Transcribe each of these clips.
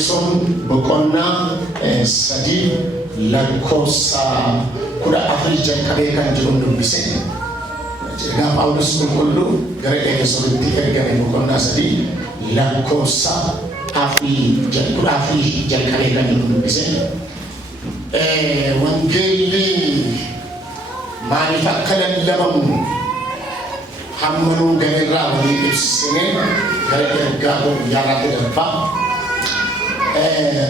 Efeson boqonnaa sadii lakkoofsa 14 jalqabee kan jiru dubbise. Egaa Phaawulos qulqulluu gara Efesonitti ergame boqonnaa sadii lakkoofsa 14 jalqabee kan jiru dubbise. Wangeelli maaliif akka lallabamu hammanuu gameerraa walii ibsinee gara ergaa yaaraatti darbaa.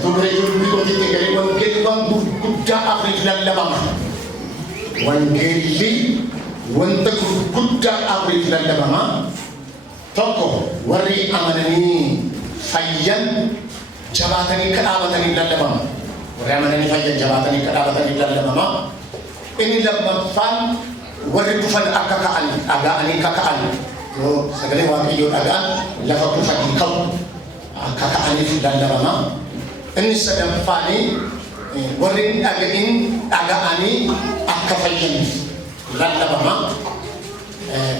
Tuguree jiru biyyooti eegalee wangeelliwwan gurguddaa Afriitti lallabama. Wangeelli wanta gurguddaa Afriitti lallabama. Tokko warri amananii fayyan jabaatanii kadhaabatanii lallabama. Warri amananii fayyan jabaatanii kadhaabatanii lallabama. Inni lammaffaan warri dhufan akka ka'an dhaga'anii kaka'an yoo sagalee waaqayyoo dhaga'an lafa dhufanii ka'u akka ka'aniif lallabama. Inni sadaffaanii warri dhaga'anii akka fayyaniif lallabama.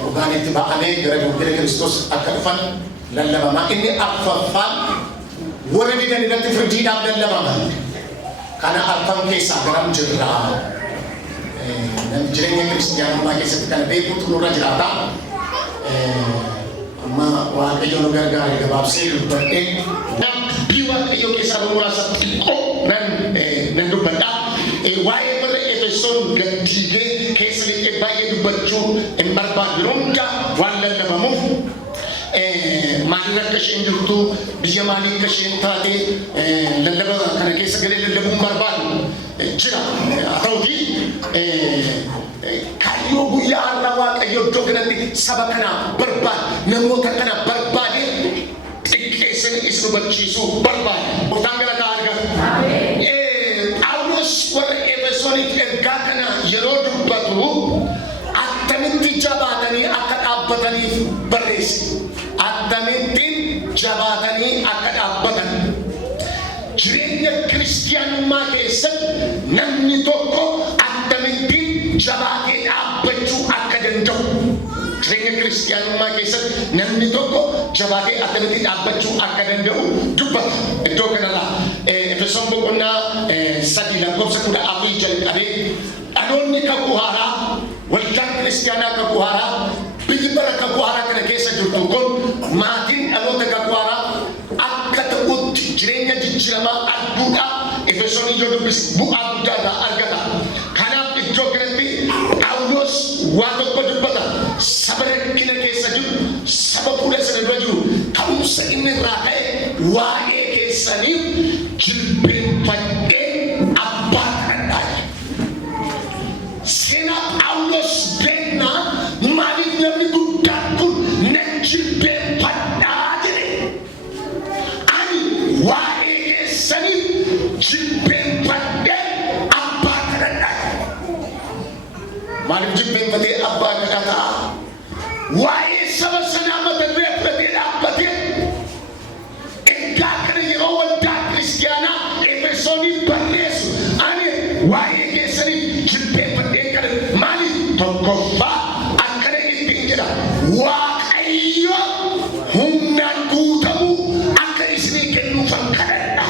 Dhugaanitti ba'anii gara dubbira Kiristoos akka dhufan lallabama. Inni arfaffaan warri didan irratti firdiidhaaf lallabama. Kana arfan keessaa garam jirraa. Jireenya kiristiyaanummaa keessatti kana beekuutu nurra jiraata. Amma waaqayyo nu gargaare gabaabsee dubbadhee dubbii waaqayyoo keessaa muraasa xiqqoo nan dubbadha. Waa'ee warra Efesoon gaddiigee keessa liqee baay'ee dubbachuu hin barbaadu hunda waan lallabamuuf maaliin akka isheen jirtu biyya maalii akka isheen taate lallaba kana keessa galee lallabuun barbaadu jira. Haa ta'uutii kayyoo guyyaa har'aa waaqayyo iddoo kanatti saba kana barbaade namoota kana barbaade xiqqeessanii is hubachiisuu barbaade. Gooftaan galataa argatu. Phaawulos warra Efesooniif ergaa kana yeroo dubbatu attamitti jabaatanii akka dhaabbataniif barreesse. Attamitti jabaatanii akka dhaabbatan. Jireenya kiristiyaanummaa keessatti namni tokko attamitti jabaatee dhaabbachuu akka danda'u. Jireenya kiristiyaanummaa keessatti namni tokko jabaatee attamitti dhaabbachuu akka danda'u dubbata. Iddoo kanarraa Efesoon boqonnaa 3 lakkoofsa 14 jalqabee dhaloonni kakuu haaraa waldaan kiristiyaanaa kakuu haaraa biyyi bara kakuu haaraa kana keessa jirtu kun maatiin dhaloota kakuu haaraa akka ta'utti jireenya jijjiiramaa arguudhaaf Efesoon ijoo dubbise bu'aa guddaa irraa argata. Kanaaf iddoo kanatti Phaawulos waa tokko dubbata. Saba rakkina keessa jiru, saba fuula sana dura jiru ka'umsa inni irraa ta'e waa'ee keessaniif jilbeenfadhee abbaa kadhadhaa. Seenaa Phaawulos beeknaa maaliif namni guddaan kun na jilbeenfadhaa jedhe. Ani waa'ee keessaniif jilbeenfadhee abbaa kadhadhaa. Maaliif jilbeenfatee abbaa kadhataa? Waa'ee saba sanaa mata duree fudhatee dhaabbatee ergaa kana yeroo waldaa kiristiyaanaa Efesooniif barreessu ani waa'ee keessaniif jilbeenfadhee kadhadha. Maaliif? Tokkoffaa akkana ittiin jedha waaqayyo humnaan guutamuu akka isinii kennuufan kadhadha.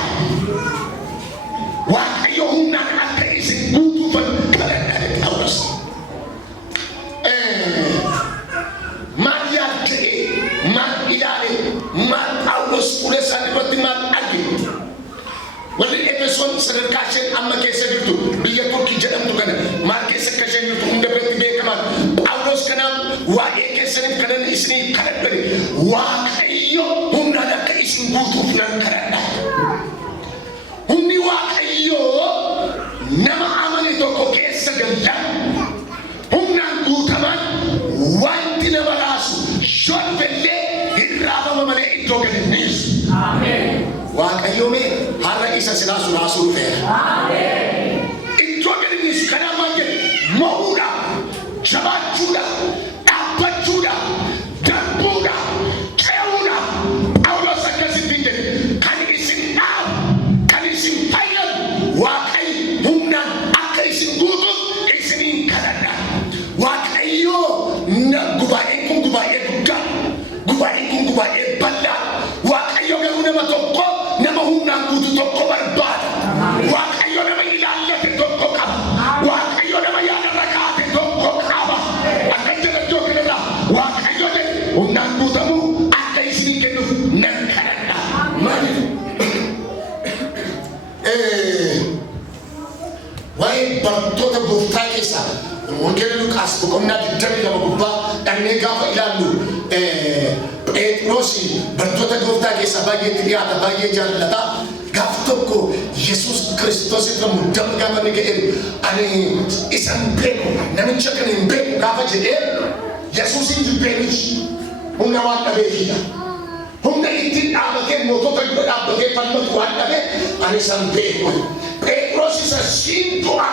Waaqayyo humnaan akka isin guutuufan kadhadha. Phaawulos maal yaadde maal ilaale maal Phaawulos fuula isaanii irratti maal arge? Warri Efesoon sadarkaa isheen amma keessa jirtu biyya Turkii jedhamtu kana maal keessa akka isheen jirtu hunda biratti beekaman. Phaawulos kanaaf waa'ee keessaniif kanan isinii kadhadhani waaqayyo humnaan akka isin guutuuf nan kadhadha. Humni waaqayyoo nama amane tokko keessa galchan humnaan guutaman wanti nama raasu shonfellee hin raafama malee iddoo gadi hin dhiisu. Waaqayyo mee har'a isa silaasu raasuu dhufeera. Iddoo gadi hin dhiisu kanaaf maal jedhe mo'uudhaaf, jabaachuudhaaf, dhaabbachuudhaaf, darbuudhaaf, ce'uudhaaf Phaawulos akkasittiin jedhe kan isin dhaabu, kan isin fayyadu waaqayyo humnaan akka isin guutuuf isiniin kadhadha. Waaqayyo gubaa'een kun gubaa'ee guddaa, gubaa'een kun gubaa'ee bal'aa. Waaqayyo garuu nama tokko nama humna humnaan guutu tokko barbaada. Waaqayyo nama ilaallate tokko qaba. Waaqayyo nama yaadarra kaate tokko qaba. Akka jala iddoo kanarra Waaqayyo humnaan guutamuu akka isinii kennuuf nan kadhadha. Maaliif? Waa'ee bartoota gooftaa keessaa wangeela Luqaas boqonnaa 22 gubbaa dhaqnee gaafa ilaallu Phexros bartoota gooftaa keessaa baay'eetti dhiyaata, baay'ee jaallata. Gaaf tokko Yesuus Kiristoos irra muddama gaafa ni ga'e ani isan beeku namicha kana hin beeku gaafa jedhee Yesuusin jibbeenichi humna waan dhabeefidha. Humna ittiin dhaabatee mootota dura dhaabbatee falmatu waan dhabe ani isan beeku. Phexros isa siintu'a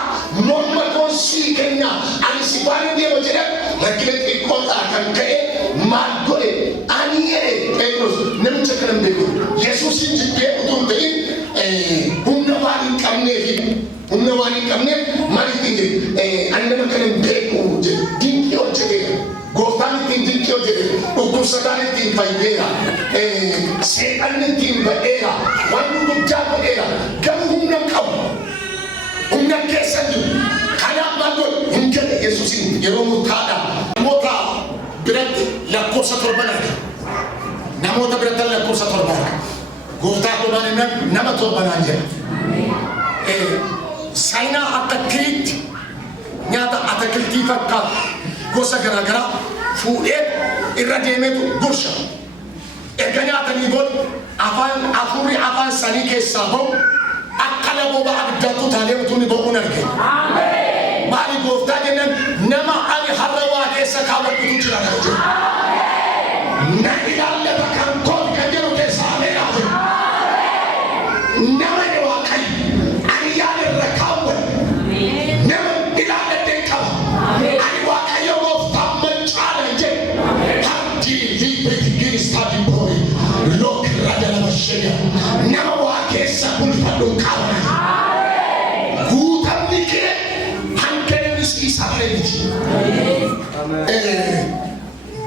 morma koonsii keenya ani si baay'ee deema jedhe lakkina xiqqoodhaa kan ka'e maal godhe ani jedhe Phexros namicha kana hin beeku. Yesuusin jibbee utuu hin ta'in humna waan hin qabneef maal ittiin jedhe ani nama kana hin beeku jedhe dinqii hojjeteera. Gooftaan ittiin dinqii hojjete dhukkubsataan ittiin fayyideera. Seexanni ittiin ba'eera. Waan gurguddaa godheera. Garuu humna qabu. Humna keessa jiru. Kanaaf maal godhe hin jedhe Yesuusin yeroo murtaadhaa namoota biratti lakkoofsa 7 arga. Namoota biratti lakkoofsa 7 arga. Gooftaa qodaan nama 7 jedha. Saayinaa akka kiriitti nyaata atakiltii fakkaatu gosa garaagaraa fuudhee irra deemeetu gursha. Erga nyaatanii booda hafuurri afaan isaanii keessaa ba'u akka labooba abiddaatu taalee utuu ni ba'uun arge. Maali gooftaa jennaan nama ani har'a waa keessa kaawwadhutu jira kan jedhu. Na ilaallata kan kooti kan jedhu keessaa ameeraa jiru. Nama ni waaqayyo ani yaada irra kaawwadhu. Nama ilaallatee qaba. Ani waaqayyo gooftaa mancaala jedhu. Hartii liibeeti giristaati boori. Lokirra jalaba shega. Nama waa keessa bulfadhu qaba. Guutamni kee hanqinnis isa fayyiti.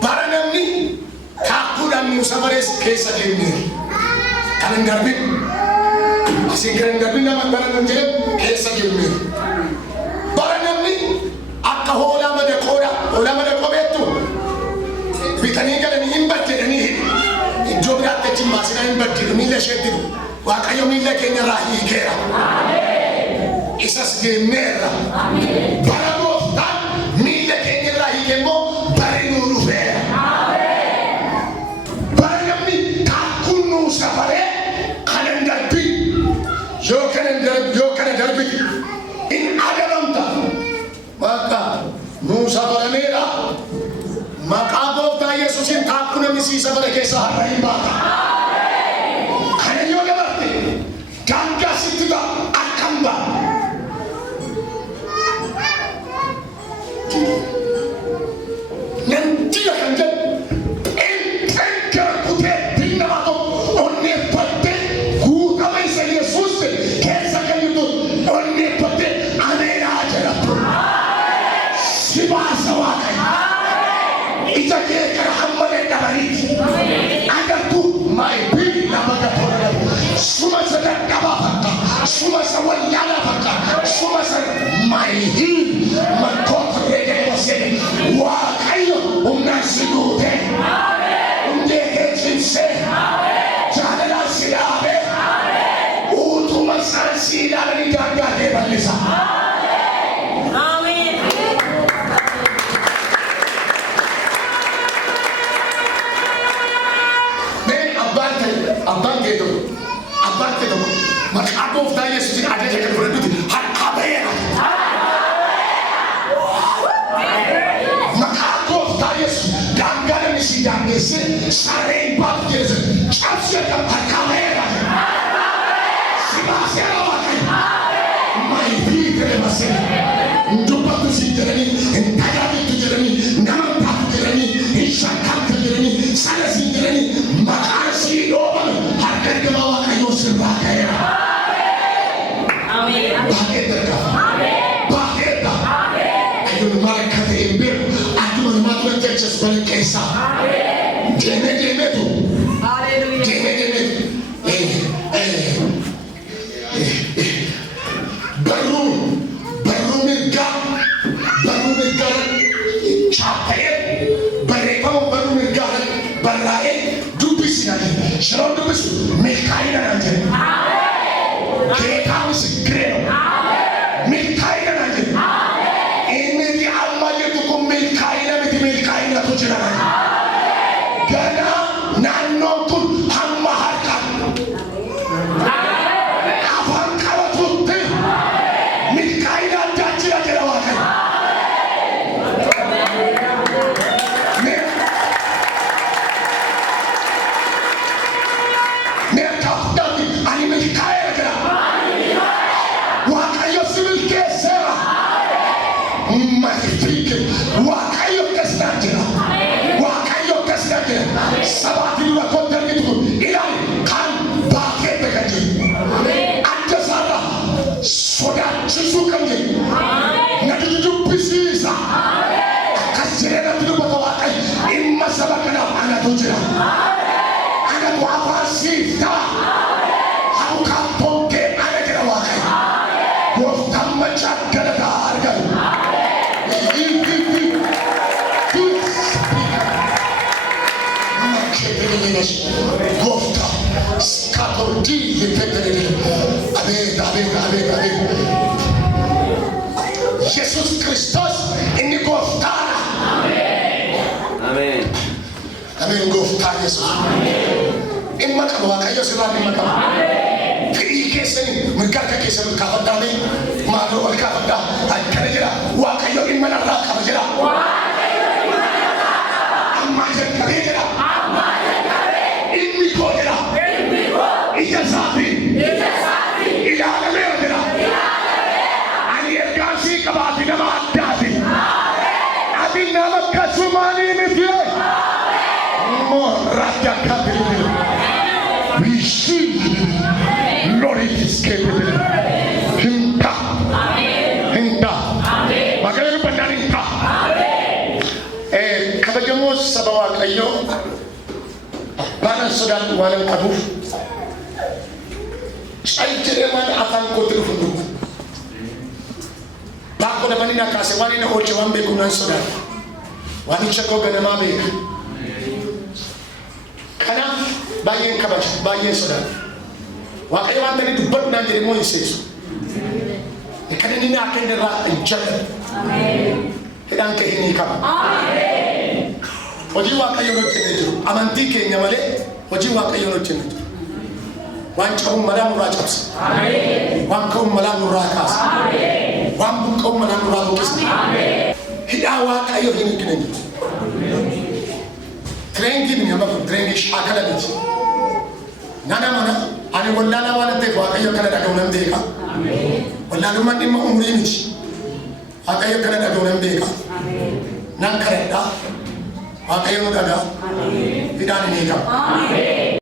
Bara namni kaakkuudhaan Muusaa barees keessa deemneera. Kan hin darbin. Isin kan hin darbin nama bara nam jedhe keessa deemneera. Bara namni akka hoolaa madaqoo beektu bitanii galanii hin baddeedhanii hidhu. Iddoo biraatti achi maasinaa hin baddeedhu miila isheetti hidhu. Waaqayyo miila keenya irraa hiikeera. Isas deemneerra. Bara gooftaan miila keenya irraa hiike immoo bari nuu dhufeera. Bara namni kaakkuun nuu safaree kan hin darbin yoo kana darbin hin adabamta. Bakka nuu safarameera. Maqaa gooftaa Yesuusin kaakkuu namni sii safare keessaa har'a hin baata. Kana yoo dabarte daangaa sitti ta'a akkam ba'a. Nantiya kan jedhu gara kutee binnama tokko onneeffattee guutama isa Yesuus keessa kan jirtu onneeffattee ameenaa jedhamtu. Si baasa Waaqayyo. Ija kee gara hammalee dhabaniiti. Agartu maayibii nama gatoora. Suma isa dadhabaa fakkaata. Suma isa wayyaalaa fakkaata. Suma isa maayihii makkoota reegee wasee Waaqayyo humnaan si guutee. Hundee kee cimsee. Jaalalaan si dhaabee. Utuma isaan si ilaalanii daangaa kee bal'isa. Abbaan kee tokko maqaa gooftaa Yesuusin ajaja kan fudhadhuuti harka ba'eera. Maqaa gooftaa Yesuus daangaa namni si daangeessee sareen baatu jedhe cabsee kan harka ba'eera. Si baaseera Waaqayyo. Maayibii ture basee hin dubbatu si jedhanii hin tajaajiltu jedhanii nama baatu jedhanii hin shakkamtu jedhanii sana si jedhanii maqaan si dhoobame harka ergamaa Waaqayyoo sirraa ka'eera. Baay'eedha. Baay'eedha. Ayyuun maal akka ta'e hin beeku. Adduma namaa tura jechas bala keessaa. Deemeetu. baruu mirgaan chaapa'ee barreeffama baruu mirgaan barraa'ee dubbisina yeroo dubbisu milkaa'ina naan jedhe geetaa misirree milkaa'ina naan jedhe inni di amma jirtu kun milkaa'ina miti milkaa'inatu jira ganaa naannoon kun hamma harkaan afaan qabatutti milkaa'ina addaa jira jedha Waaqayyo. Ani milkaa'ina jira Waaqayyo si milkeesseera magnifique Waaqayyo akkas jira Waaqayyo akkas jira sabaatiin dura kootti argitu ilaali kan baakee beekan jiru adda isaarra sodaachisuu kan jiru natti dubbisiisa akkas jedhee natti dubbata Waaqayyo dhimma saba kanaaf anatu jira anatu afaan siif ta'a kampung ke ada kira wakai gofta macam kada harga gofta skatordi yefetele abe Yesus Kristus ini gofta amen amen gofta Yesus imma kamu wakai Yesus lagi makam Keseni mereka keseni kafatane malu kafata akana jira Waaqayyo imana raka jira amma jira ilmi ko jira ijazafi ila alamin jira ani ergasi kabati nama adati abin nama kasumani miti mo raja kabiri wishi Lord is capable. Hinta. Hinta. Makanya benar hinta. Kabajamu sabawa kayo. Bana sudah walau kabu. Saya cereman akan kotor fundu. Bako na manina kase wani na oche wambe kunan sudah. Wani chako gana mabe. Kana bayen kabaj bayen sudah. Waaqayyo waan tani dubbatu naan jedhe moo hin seesu kan inni akka inni irraa hin jabne hidhaan kee hin hiikama hojii Waaqayyoon hojjennee jiru amantii keenya malee hojii Waaqayyoon hojjennee jiru waan cabuun malaa nurraa cabsa waan ka'uun malaa nurraa kaasa waan buqqa'uun malaa nurraa buqqisa hidhaa Waaqayyo hin hiikne jiru tireengiin nama kun tireengii shaakala miti nana mana ani wallana wala te Waaqayyo kana daga unan beeka wallana man dimma umri miti Waaqayyo kana daga unan beeka nan karedda Waaqayyo daga hidaan ni ka